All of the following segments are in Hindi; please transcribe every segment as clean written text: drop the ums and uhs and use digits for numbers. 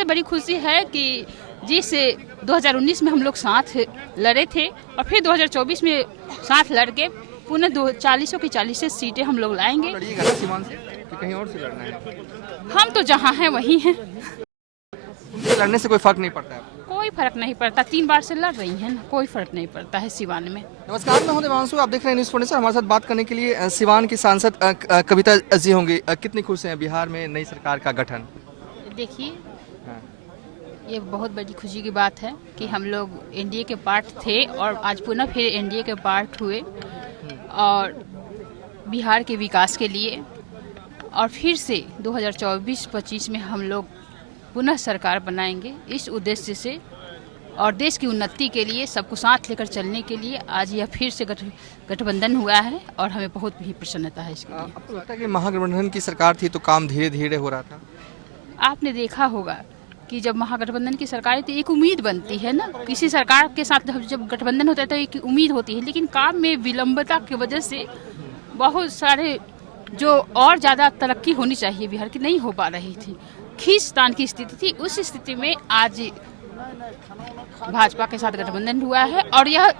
सबसे बड़ी खुशी है कि जिस 2019 में हम लोग साथ लड़े थे और फिर 2024 में साथ लड़ के पुनः 40 की 40 सीटें हम लोग लाएंगे। लड़िएगा ना सीमान से कि कहीं और से लड़ना है? हम तो जहाँ हैं वहीं हैं, उनसे लड़ने से कोई फर्क नहीं पड़ता है? कोई फर्क नहीं पड़ता। 3 बार से लड़ रही हैं ना, कोई फर्क नहीं पड़ता है सिवान में। नमस्कार, मैं हूं देवांशु, आप देख रहे हैं न्यूज़ फर्नीचर। हमारे साथ बात करने के लिए सिवान की सांसद कविता जी होंगी। कितनी खुश हैं बिहार में नई सरकार का गठन? देखिए, हाँ। ये बहुत बड़ी खुशी की बात है कि हम लोग एनडीए के पार्ट थे और आज पुनः फिर एनडीए के पार्ट हुए और बिहार के विकास के लिए और फिर से 2024-25 में हम लोग पुनः सरकार बनाएंगे इस उद्देश्य से और देश की उन्नति के लिए सबको साथ लेकर चलने के लिए आज यह फिर से गठबंधन हुआ है और हमें बहुत ही प्रसन्नता है इसके लिए। आपको लगता है कि महागठबंधन की सरकार थी तो काम धीरे धीरे हो रहा था? आपने देखा होगा कि जब महागठबंधन की सरकार थी एक उम्मीद बनती है ना, किसी सरकार के साथ जब गठबंधन होता है तो एक उम्मीद होती है, लेकिन काम में विलंबता की वजह से बहुत सारे जो और ज़्यादा तरक्की होनी चाहिए बिहार की नहीं हो पा रही थी, खींचतान की स्थिति थी। उस स्थिति में आज भाजपा के साथ गठबंधन हुआ है और यह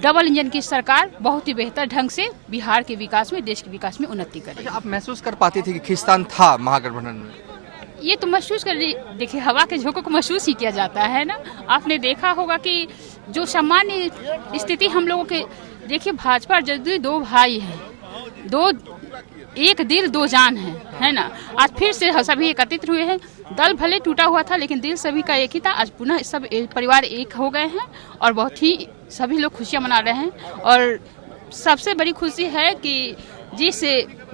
डबल इंजन की सरकार बहुत ही बेहतर ढंग से बिहार के विकास में, देश के विकास में उन्नति करेगी। आप महसूस कर पाती थी कि खींचतान था महागठबंधन में? ये तो महसूस कर देखिए, हवा के झोंकों को महसूस ही किया जाता है ना। आपने देखा होगा कि जो सामान्य स्थिति हम लोगों के, देखिए भाजपा और जदयू दो भाई हैं, एक दिल दो जान है ना। आज फिर से सभी एकत्रित हुए हैं। दल भले टूटा हुआ था लेकिन दिल सभी का एक ही था। आज पुनः सब परिवार एक हो गए हैं और बहुत ही सभी लोग खुशियां मना रहे हैं और सबसे बड़ी खुशी है कि जिस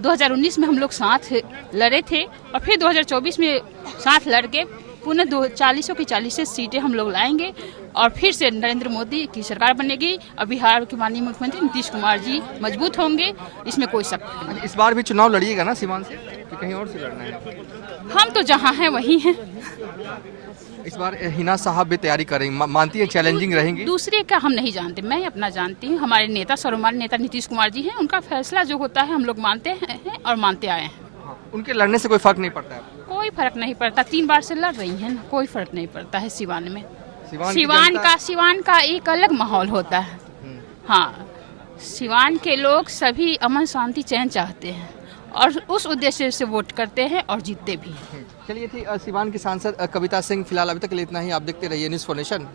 2019 में हम लोग साथ लड़े थे और फिर 2024 में साथ लड़ के पुनः 40 की 40 सीटें हम लोग लाएंगे और फिर से नरेंद्र मोदी की सरकार बनेगी और बिहार के माननीय मुख्यमंत्री नीतीश कुमार जी मजबूत होंगे, इसमें कोई शक नहीं। इस बार भी चुनाव लड़िएगा ना सीमान से कि कहीं और से लड़ना है? हम तो जहाँ हैं वहीं हैं। इस बार हिना साहब भी तैयारी करेंगी, मानती है चैलेंजिंग रहेंगी? दूसरे का हम नहीं जानते, मैं अपना जानती हूँ। हमारे नेता सर्वमान्य नेता नीतीश कुमार जी हैं, उनका फैसला जो होता है हम लोग मानते हैं और मानते आए हैं। उनके लड़ने से कोई फर्क नहीं पड़ता है? कोई फर्क नहीं पड़ता। 3 बार से लड़ रही हैं ना, कोई फर्क नहीं पड़ता है सिवान में। सिवान का एक अलग माहौल होता है। हाँ, सिवान के लोग सभी अमन शांति चैन चाहते हैं और उस उद्देश्य से वोट करते हैं और जीतते भी हैं। चलिए थी सिवान की सांसद कविता सिंह। फिलहाल अभी तक के लिए इतना ही। आप देखते रहिए न्यूज़ फॉर नेशन।